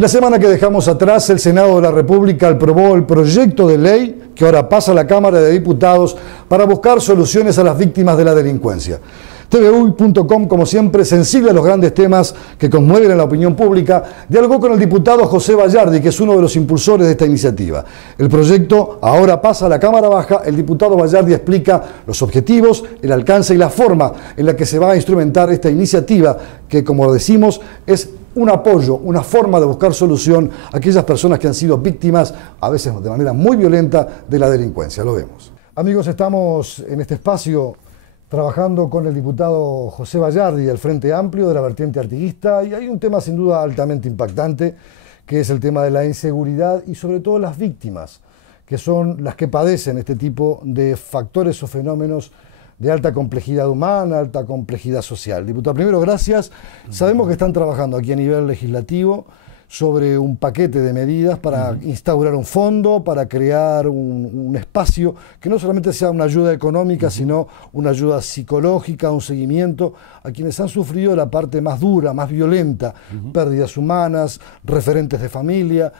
Y la semana que dejamos atrás, el Senado de la República aprobó el proyecto de ley que ahora pasa a la Cámara de Diputados para buscar soluciones a las víctimas de la delincuencia. TVUY.com, como siempre, sensible a los grandes temas que conmueven a la opinión pública, dialogó con el diputado José Bayardi, que es uno de los impulsores de esta iniciativa. El proyecto ahora pasa a la Cámara Baja. El diputado Bayardi explica los objetivos, el alcance y la forma en la que se va a instrumentar esta iniciativa, que, como decimos, es un apoyo, una forma de buscar solución a aquellas personas que han sido víctimas, a veces de manera muy violenta, de la delincuencia. Lo vemos. Amigos, estamos en este espacio trabajando con el diputado José Bayardi del Frente Amplio, de la vertiente artiguista, y hay un tema sin duda altamente impactante, que es el tema de la inseguridad y sobre todo las víctimas, que son las que padecen este tipo de factores o fenómenos de alta complejidad humana, alta complejidad social. Diputado, primero, gracias. Sabemos que están trabajando aquí a nivel legislativo sobre un paquete de medidas para instaurar un fondo, para crear un espacio que no solamente sea una ayuda económica, sino una ayuda psicológica, un seguimiento a quienes han sufrido la parte más dura, más violenta, pérdidas humanas, referentes de familia.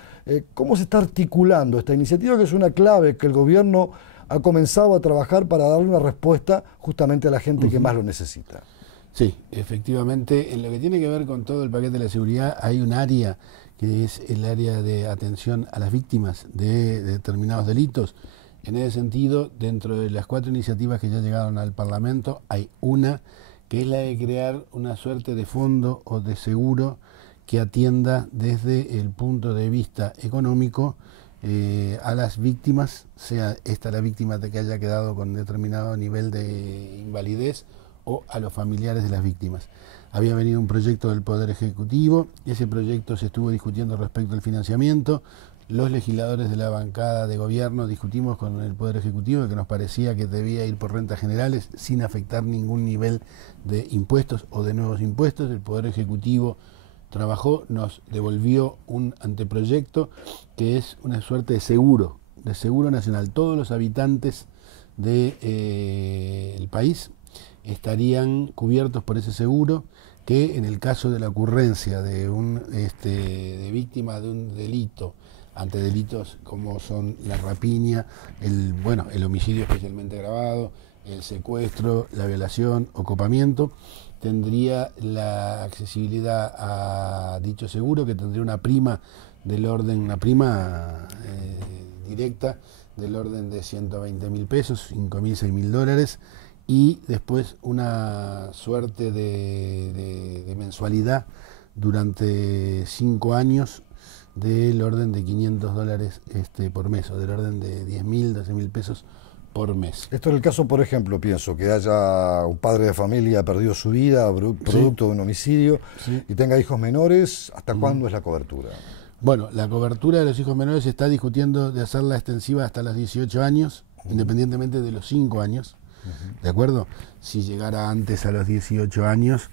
¿Cómo se está articulando esta iniciativa, que es una clave que el gobierno ha comenzado a trabajar para darle una respuesta justamente a la gente que más lo necesita? Sí, efectivamente, en lo que tiene que ver con todo el paquete de la seguridad hay un área que es el área de atención a las víctimas de determinados delitos. En ese sentido, dentro de las 4 iniciativas que ya llegaron al Parlamento, hay una que es la de crear una suerte de fondo o de seguro que atienda desde el punto de vista económico a las víctimas, sea esta la víctima de que haya quedado con determinado nivel de invalidez, o a los familiares de las víctimas. Había venido un proyecto del Poder Ejecutivo, ese proyecto se estuvo discutiendo respecto al financiamiento. Los legisladores de la bancada de gobierno discutimos con el Poder Ejecutivo que nos parecía que debía ir por rentas generales sin afectar ningún nivel de impuestos o de nuevos impuestos. El Poder Ejecutivo trabajó, nos devolvió un anteproyecto que es una suerte de seguro nacional. Todos los habitantes del país estarían cubiertos por ese seguro, que en el caso de la ocurrencia de de víctima de un delito, ante delitos como son la rapiña, el homicidio especialmente agravado, el secuestro, la violación o copamiento, tendría la accesibilidad a dicho seguro, que tendría una prima del orden, directa del orden de 120.000 pesos, 5.000, 6.000 dólares, y después una suerte de mensualidad durante 5 años del orden de 500 dólares por mes, o del orden de 10.000, 12.000 pesos por mes. Esto es el caso, por ejemplo, pienso, que haya un padre de familia perdido su vida producto de un homicidio y tenga hijos menores. ¿Hasta cuándo es la cobertura? Bueno, la cobertura de los hijos menores se está discutiendo de hacerla extensiva hasta los 18 años, independientemente de los 5 años. ¿De acuerdo? Si llegara antes a los 18 años,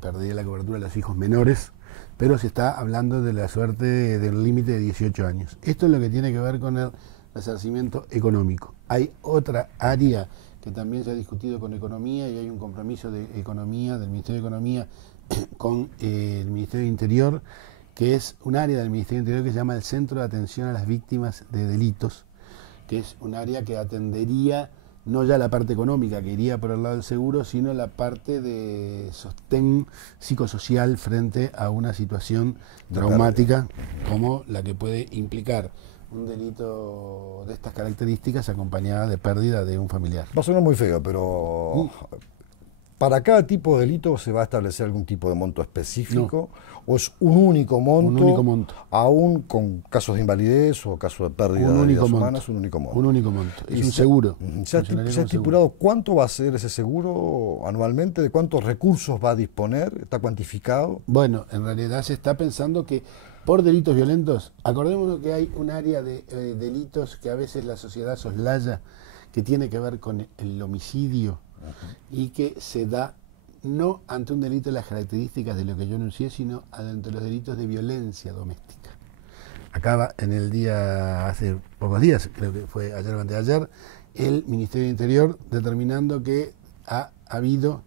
perdería la cobertura de los hijos menores, pero se está hablando de la suerte del límite de 18 años. Esto es lo que tiene que ver con el resarcimiento económico. Hay otra área que también se ha discutido con Economía, y hay un compromiso de Economía, del Ministerio de Economía, con el Ministerio de Interior, que es un área del Ministerio de Interior que se llama el Centro de Atención a las Víctimas de Delitos, que es un área que atendería no ya la parte económica, que iría por el lado del seguro, sino la parte de sostén psicosocial frente a una situación traumática como la que puede implicar un delito de estas características acompañada de pérdida de un familiar. Va a sonar muy feo, pero ¿para cada tipo de delito se va a establecer algún tipo de monto específico? No. ¿O es un único monto, aún con casos de invalidez o casos de pérdida de vidas humanas? Un único monto. Un único monto. Es un seguro. ¿Se ha estipulado cuánto va a ser ese seguro anualmente? ¿De cuántos recursos va a disponer? ¿Está cuantificado? Bueno, en realidad se está pensando que por delitos violentos, acordémonos que hay un área de delitos que a veces la sociedad soslaya, que tiene que ver con el homicidio, y que se da no ante un delito de las características de lo que yo anuncié, sino ante los delitos de violencia doméstica. Acaba en el día, hace pocos días, creo que fue ayer o anteayer, el Ministerio de Interior determinando que ha habido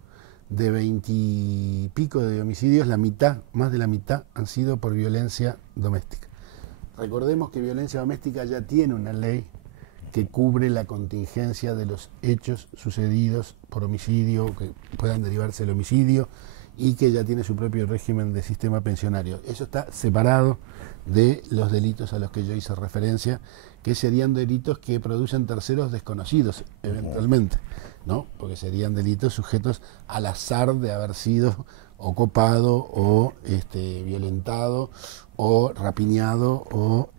de 20 y pico de homicidios, la mitad, más de la mitad, han sido por violencia doméstica. Recordemos que violencia doméstica ya tiene una ley que cubre la contingencia de los hechos sucedidos por homicidio, que puedan derivarse del homicidio, y que ya tiene su propio régimen de sistema pensionario. Eso está separado de los delitos a los que yo hice referencia, que serían delitos que producen terceros desconocidos, eventualmente, ¿no? Porque serían delitos sujetos al azar de haber sido o copado, o violentado, o rapiñado, o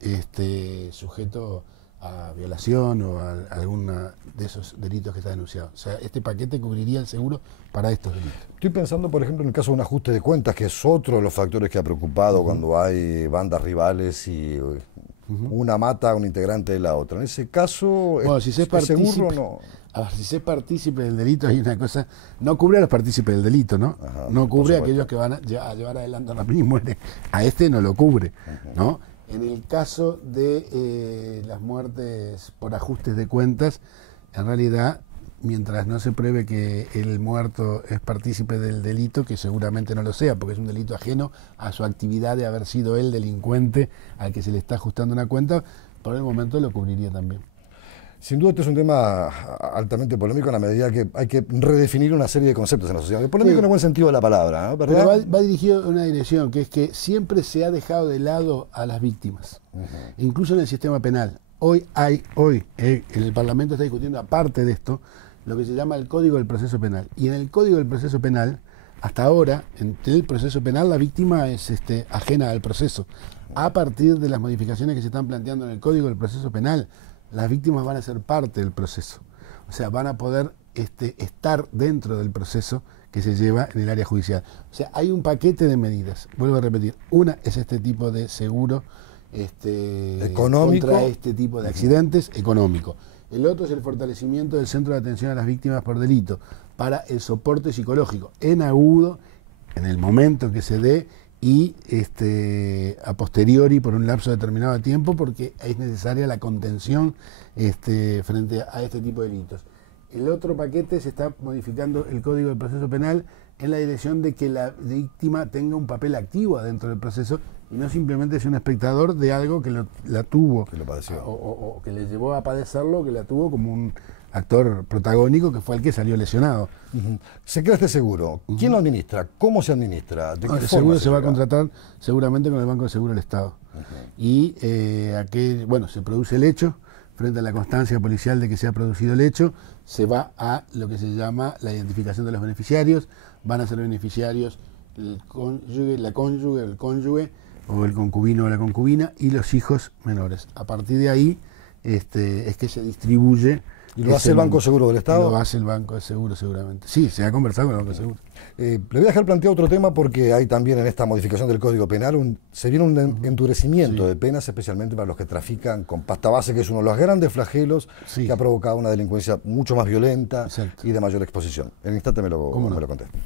sujeto a violación o a alguna de esos delitos que está denunciado. O sea, este paquete cubriría el seguro para estos delitos. Estoy pensando, por ejemplo, en el caso de un ajuste de cuentas, que es otro de los factores que ha preocupado cuando hay bandas rivales y una mata a un integrante de la otra. En ese caso, bueno, si se seguro no. A ver, si se es partícipe del delito, hay una cosa, no cubre a los partícipes del delito, ¿no? Ajá, no cubre a aquellos que van a llevar adelante una muerte. A este no lo cubre, ¿no? En el caso de las muertes por ajustes de cuentas, en realidad, mientras no se pruebe que el muerto es partícipe del delito, que seguramente no lo sea, porque es un delito ajeno a su actividad de haber sido el delincuente al que se le está ajustando una cuenta, por el momento lo cubriría también. Sin duda este es un tema altamente polémico en la medida que hay que redefinir una serie de conceptos en la sociedad. Polémico en el buen sentido de la palabra, ¿no? Pero va dirigido a una dirección, que es que siempre se ha dejado de lado a las víctimas, incluso en el sistema penal. Hoy en el Parlamento está discutiendo, aparte de esto, lo que se llama el Código del Proceso Penal. Y en el Código del Proceso Penal, hasta ahora, en el proceso penal, la víctima es ajena al proceso. A partir de las modificaciones que se están planteando en el Código del Proceso Penal, las víctimas van a ser parte del proceso. O sea, van a poder estar dentro del proceso que se lleva en el área judicial. O sea, hay un paquete de medidas. Vuelvo a repetir. Una es este tipo de seguro económico contra este tipo de accidentes, económico. El otro es el fortalecimiento del Centro de Atención a las Víctimas por Delito para el soporte psicológico en agudo, en el momento que se dé, y a posteriori por un lapso determinado de tiempo, porque es necesaria la contención frente a este tipo de delitos. El otro paquete se está modificando el Código del Proceso Penal en la dirección de que la víctima tenga un papel activo adentro del proceso y no simplemente sea un espectador de algo que la tuvo, que lo padeció, o que le llevó a padecerlo, que la tuvo como un actor protagónico, que fue el que salió lesionado. Se crea este seguro. ¿Quién lo administra? ¿Cómo se administra? ¿De qué El seguro se va a contratar seguramente con el Banco de Seguro del Estado. Y se produce el hecho, frente a la constancia policial de que se ha producido el hecho, se va a lo que se llama la identificación de los beneficiarios. Van a ser beneficiarios el cónyuge, la cónyuge, el cónyuge, o el concubino o la concubina, y los hijos menores. A partir de ahí es que se distribuye. ¿Y lo hace el Banco Seguro del Estado? Lo hace el Banco de Seguro seguramente. Sí, se ha conversado con el Banco de Seguro. Le voy a dejar planteado otro tema, porque hay también en esta modificación del Código Penal se viene un endurecimiento de penas, especialmente para los que trafican con pasta base, que es uno de los grandes flagelos que ha provocado una delincuencia mucho más violenta y de mayor exposición. En un instante me lo contesta.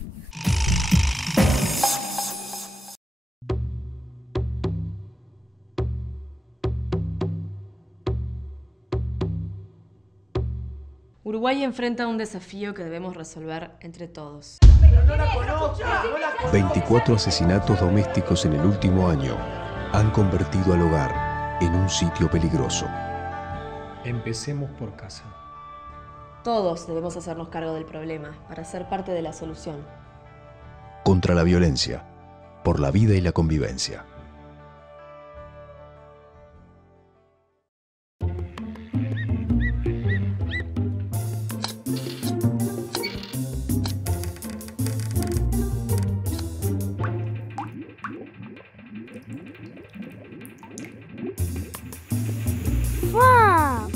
Uruguay enfrenta un desafío que debemos resolver entre todos. 24 asesinatos domésticos en el último año han convertido al hogar en un sitio peligroso. Empecemos por casa. Todos debemos hacernos cargo del problema para ser parte de la solución. Contra la violencia, por la vida y la convivencia.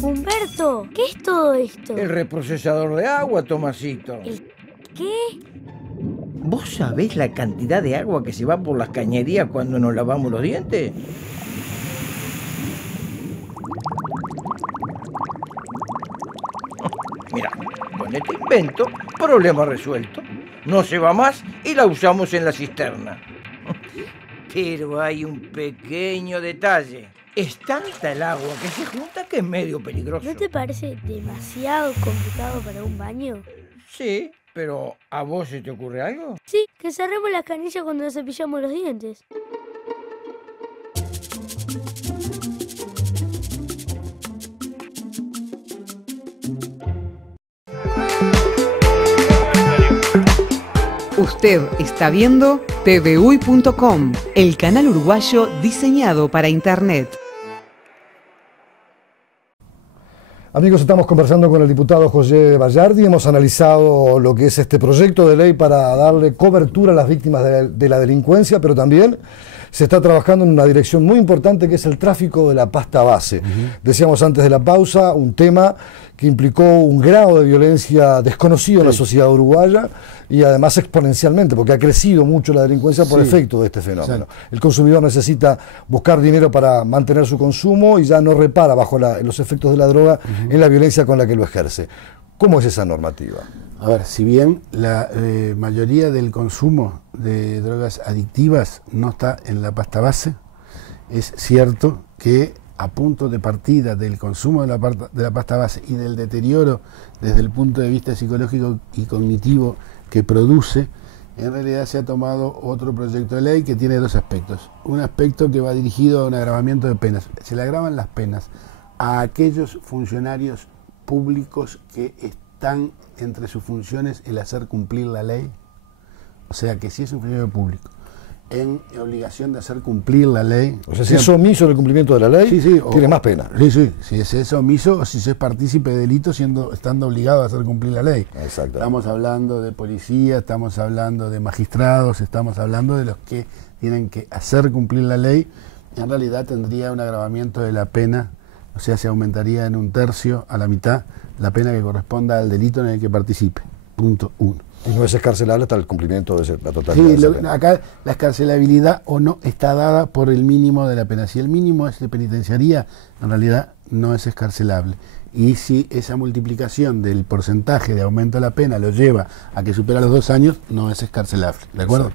Humberto, ¿qué es todo esto? El reprocesador de agua, Tomasito. ¿El qué? ¿Vos sabés la cantidad de agua que se va por las cañerías cuando nos lavamos los dientes? Mira, con este invento, problema resuelto. No se va más y la usamos en la cisterna. Pero hay un pequeño detalle. Es tanta el agua que se junta que es medio peligroso. ¿No te parece demasiado complicado para un baño? Sí, ¿Pero a vos se te ocurre algo? Sí, que cerremos las canillas cuando nos cepillamos los dientes. Usted está viendo tvuy.com, el canal uruguayo diseñado para Internet. Amigos, estamos conversando con el diputado José Bayardi. Hemos analizado lo que es este proyecto de ley para darle cobertura a las víctimas de la delincuencia, pero también se está trabajando en una dirección muy importante que es el tráfico de la pasta base. Decíamos antes de la pausa, un tema que implicó un grado de violencia desconocido en la sociedad uruguaya y además exponencialmente, porque ha crecido mucho la delincuencia por efecto de este fenómeno. El consumidor necesita buscar dinero para mantener su consumo y ya no repara bajo los efectos de la droga en la violencia con la que lo ejerce. ¿Cómo es esa normativa? A ver, si bien la mayoría del consumo de drogas adictivas no está en la pasta base, es cierto que a punto de partida del consumo de la pasta base y del deterioro desde el punto de vista psicológico y cognitivo que produce, en realidad se ha tomado otro proyecto de ley que tiene dos aspectos. Un aspecto que va dirigido a un agravamiento de penas. Se le agravan las penas a aquellos funcionarios públicos que están entre sus funciones el hacer cumplir la ley. O sea que si es un funcionario público en obligación de hacer cumplir la ley. O sea, si es omiso en el cumplimiento de la ley, tiene más pena. Sí, si es omiso o si es partícipe de delito estando obligado a hacer cumplir la ley. Exacto. Estamos hablando de policía, estamos hablando de magistrados, estamos hablando de los que tienen que hacer cumplir la ley. En realidad tendría un agravamiento de la pena, o sea, se aumentaría en 1/3 a la mitad la pena que corresponda al delito en el que participe. Punto 1. Y no es escarcelable hasta el cumplimiento de la totalidad de esa pena. Acá la escarcelabilidad o no está dada por el mínimo de la pena. Si el mínimo es de penitenciaría, en realidad no es escarcelable. Y si esa multiplicación del porcentaje de aumento de la pena lo lleva a que supera los 2 años, no es escarcelable. ¿De acuerdo?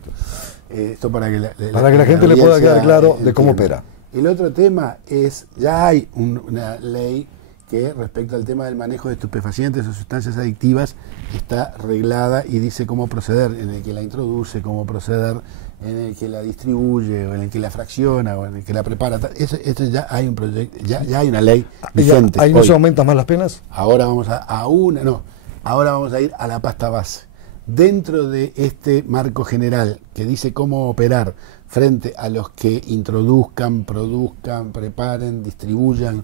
Esto para que la gente le pueda quedar claro de cómo opera. El otro tema es, ya hay una ley que respecto al tema del manejo de estupefacientes o sustancias adictivas está reglada y dice cómo proceder, en el que la introduce, cómo proceder en el que la distribuye, o en el que la fracciona, o en el que la prepara. Esto ya hay un proyecto, ya hay una ley vigente. ¿Ahí no se aumentan más las penas? Ahora vamos ahora vamos a ir a la pasta base. Dentro de este marco general que dice cómo operar frente a los que introduzcan, produzcan, preparen, distribuyan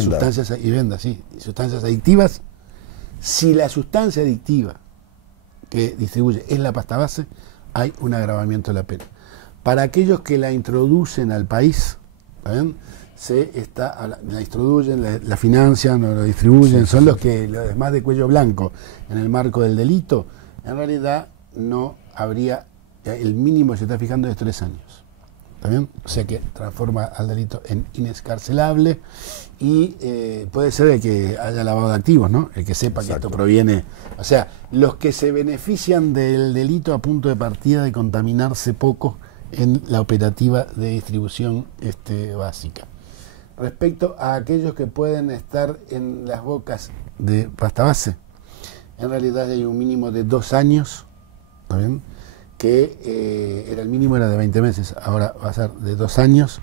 sustancias sustancias adictivas, si la sustancia adictiva que distribuye es la pasta base, hay un agravamiento de la pena. Para aquellos que la introducen al país, ¿saben? La introducen, la financian o la distribuyen, son los demás de cuello blanco en el marco del delito, en realidad no habría, el mínimo que se está fijando es 3 años. ¿Está bien? O sea que transforma al delito en inescarcelable y puede ser el que haya lavado de activos, ¿no? El que sepa que esto proviene. O sea, los que se benefician del delito a punto de partida de contaminarse poco en la operativa de distribución básica. Respecto a aquellos que pueden estar en las bocas de pasta base, en realidad hay un mínimo de 2 años, ¿está bien? Que el mínimo era de 20 meses, ahora va a ser de 2 años,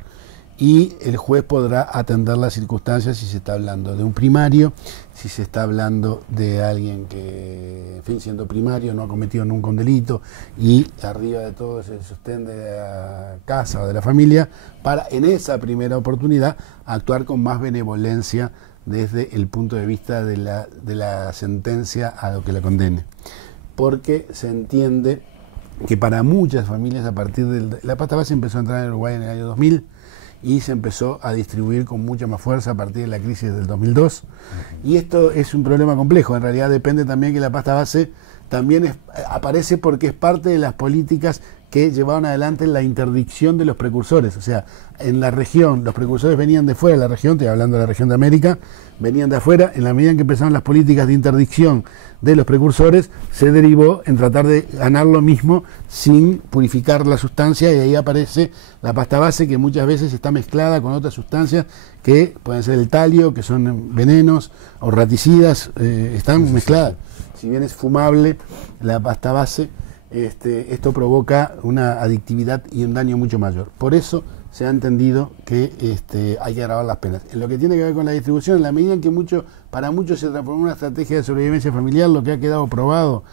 y el juez podrá atender las circunstancias si se está hablando de un primario, si se está hablando de alguien que, en fin, siendo primario, no ha cometido nunca un delito, y arriba de todo se sostén de la casa o de la familia, para en esa primera oportunidad actuar con más benevolencia desde el punto de vista de la sentencia a lo que la condene. Porque se entiende que para muchas familias, a partir de la pasta base empezó a entrar en Uruguay en el año 2000 y se empezó a distribuir con mucha más fuerza a partir de la crisis del 2002, y esto es un problema complejo. En realidad depende también que la pasta base también aparece porque es parte de las políticas que llevaban adelante la interdicción de los precursores. O sea, en la región, los precursores venían de fuera de la región, estoy hablando de la región de América, venían de afuera. En la medida en que empezaron las políticas de interdicción de los precursores, se derivó en tratar de ganar lo mismo sin purificar la sustancia, y ahí aparece la pasta base, que muchas veces está mezclada con otras sustancias que pueden ser el talio, que son venenos o raticidas, están mezcladas. Si bien es fumable la pasta base, esto provoca una adictividad y un daño mucho mayor. Por eso se ha entendido que hay que agravar las penas. En lo que tiene que ver con la distribución, en la medida en que para muchos se transformó en una estrategia de sobrevivencia familiar, lo que ha quedado probado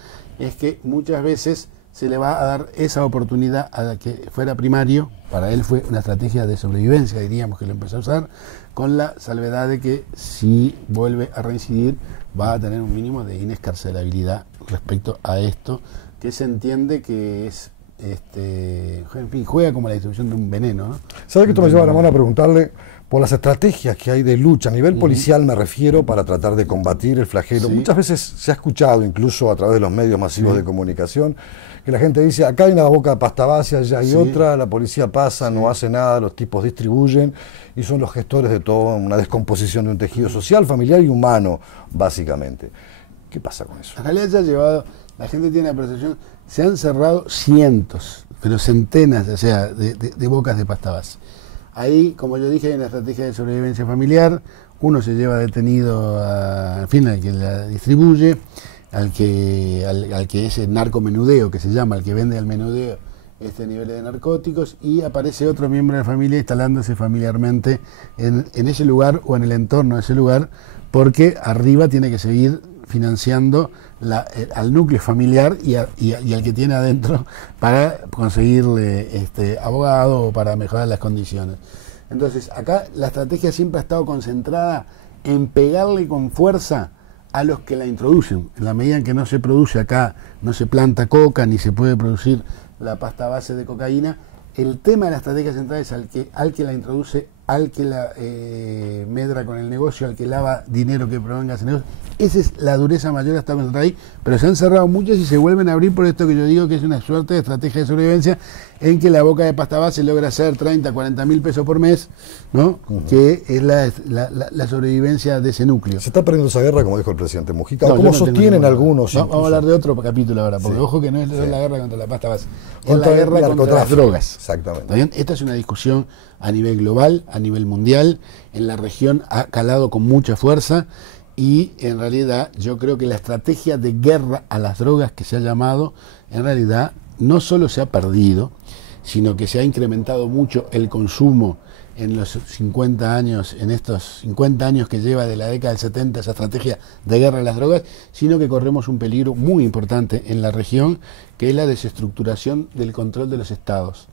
es que muchas veces se le va a dar esa oportunidad a que fuera primario. Para él fue una estrategia de sobrevivencia, diríamos, que lo empezó a usar, con la salvedad de que si vuelve a reincidir va a tener un mínimo de inescarcelabilidad respecto a esto, que se entiende que es, en fin, juega como la distribución de un veneno, ¿no? ¿Sabe que esto me lleva a la mano a preguntarle por las estrategias que hay de lucha a nivel policial, me refiero, para tratar de combatir el flagelo? Sí. Muchas veces se ha escuchado, incluso a través de los medios masivos de comunicación, que la gente dice, acá hay una boca de pasta base, allá hay otra, la policía pasa, no hace nada, los tipos distribuyen y son los gestores de toda una descomposición de un tejido social, familiar y humano, básicamente. ¿Qué pasa con eso? En realidad se ha llevado, la gente tiene la percepción, se han cerrado cientos, pero centenas, o sea, de bocas de pasta base. Ahí, como yo dije, hay una estrategia de sobrevivencia familiar. Uno se lleva detenido al fin, al que la distribuye, al que es el narcomenudeo, que se llama, al que vende al menudeo nivel de narcóticos, y aparece otro miembro de la familia instalándose familiarmente en ese lugar o en el entorno de ese lugar, porque arriba tiene que seguir financiando al núcleo familiar y al que tiene adentro para conseguirle abogado o para mejorar las condiciones. Entonces, acá la estrategia siempre ha estado concentrada en pegarle con fuerza a los que la introducen. En la medida en que no se produce acá, no se planta coca, ni se puede producir la pasta base de cocaína, el tema de la estrategia central es al que la introduce, al que la medra con el negocio, al que lava dinero que provenga de ese negocio. Esa es la dureza mayor hasta concentrada ahí, pero se han cerrado muchas y se vuelven a abrir por esto que yo digo que es una suerte de estrategia de sobrevivencia, en que la boca de pasta base logra hacer 30, 40 mil pesos por mes, ¿no? Que es la sobrevivencia de ese núcleo. ¿Se está perdiendo esa guerra, como dijo el presidente Mujica? No, ¿Cómo sostienen algunos? No, vamos a hablar de otro capítulo ahora, porque ojo que no es la guerra contra la pasta base, es la guerra contra las drogas. Exactamente. ¿Está bien? Esta es una discusión a nivel global, a nivel mundial. En la región ha calado con mucha fuerza, y en realidad yo creo que la estrategia de guerra a las drogas que se ha llamado, en realidad no solo se ha perdido, sino que se ha incrementado mucho el consumo en los 50 años, en estos 50 años que lleva de la década del 70 esa estrategia de guerra a las drogas, sino que corremos un peligro muy importante en la región, que es la desestructuración del control de los estados.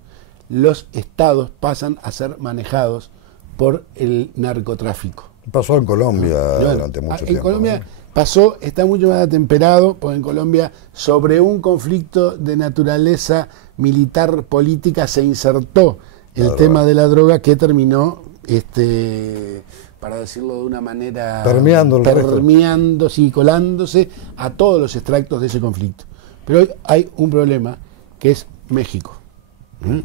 Los estados pasan a ser manejados por el narcotráfico. Pasó en Colombia durante mucho tiempo. En Colombia pasó, está mucho más atemperado, porque en Colombia sobre un conflicto de naturaleza militar política se insertó el tema de la droga, que terminó, para decirlo de una manera, permeando, sí, colándose a todos los extractos de ese conflicto. Pero hoy hay un problema, que es México.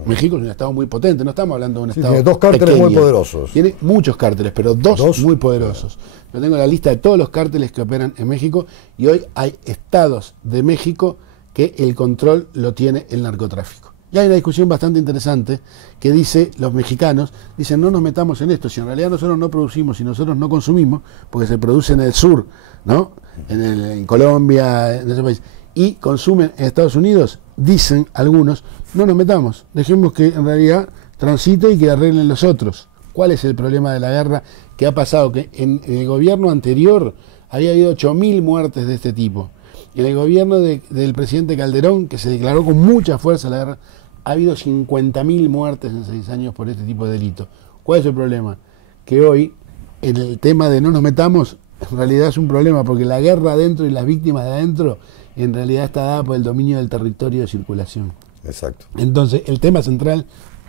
México es un estado muy potente, no estamos hablando de un estado tiene dos cárteles pequeño. Muy poderosos. Tiene muchos cárteles, pero dos muy poderosos. Yo tengo la lista de todos los cárteles que operan en México, y hoy hay estados de México que el control lo tiene el narcotráfico. Y hay una discusión bastante interesante que dice, los mexicanos dicen, no nos metamos en esto, si en realidad nosotros no producimos, si nosotros no consumimos, porque se produce en el sur, ¿no? En Colombia, en ese país, y consumen en Estados Unidos, dicen algunos, no nos metamos, dejemos que en realidad transite y que arreglen los otros. ¿Cuál es el problema de la guerra que ha pasado? Que en el gobierno anterior había habido 8.000 muertes de este tipo. Y en el gobierno del presidente Calderón, que se declaró con mucha fuerza la guerra, ha habido 50.000 muertes en 6 años por este tipo de delito. ¿Cuál es el problema? Que hoy, en el tema de no nos metamos, en realidad es un problema, porque la guerra adentro y las víctimas de adentro, en realidad está dada por el dominio del territorio de circulación. Exacto. Entonces, el tema central,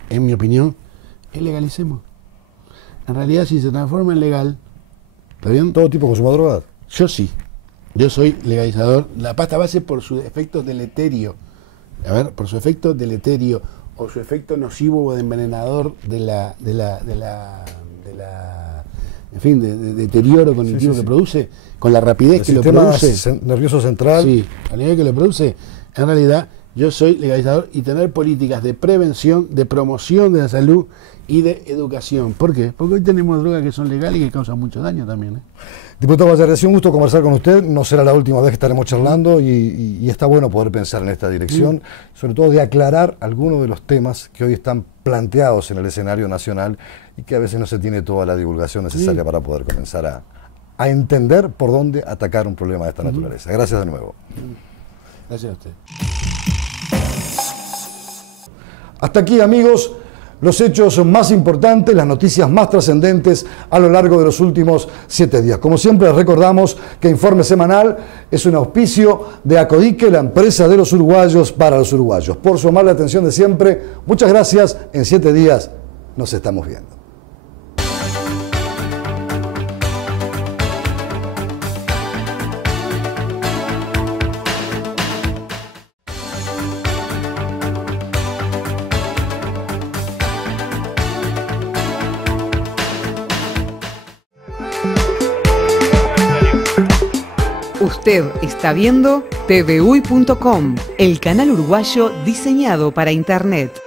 en mi opinión, es legalicemos. En realidad, si se transforma en legal, ¿está bien? ¿Todo tipo consuma drogas? Yo sí. Yo soy legalizador. La pasta base, por sus efectos deleterios A ver, por su efecto deleterio o su efecto nocivo o de envenenador de deterioro cognitivo que produce, con la rapidez que lo produce. Nervioso central. Sí, a nivel que lo produce, en realidad yo soy legalizador y tener políticas de prevención, de promoción de la salud y de educación. ¿Por qué? Porque hoy tenemos drogas que son legales y que causan mucho daño también. Diputado Vallardi, un gusto conversar con usted. No será la última vez que estaremos charlando y está bueno poder pensar en esta dirección, sobre todo de aclarar algunos de los temas que hoy están planteados en el escenario nacional y que a veces no se tiene toda la divulgación necesaria para poder comenzar a entender por dónde atacar un problema de esta naturaleza. Gracias de nuevo. Gracias a usted. Hasta aquí, amigos, los hechos más importantes, las noticias más trascendentes a lo largo de los últimos 7 días. Como siempre, recordamos que Informe Semanal es un auspicio de Acodique, la empresa de los uruguayos para los uruguayos. Por su amable atención de siempre, muchas gracias. En 7 días nos estamos viendo. Usted está viendo TVUY.com, el canal uruguayo diseñado para Internet.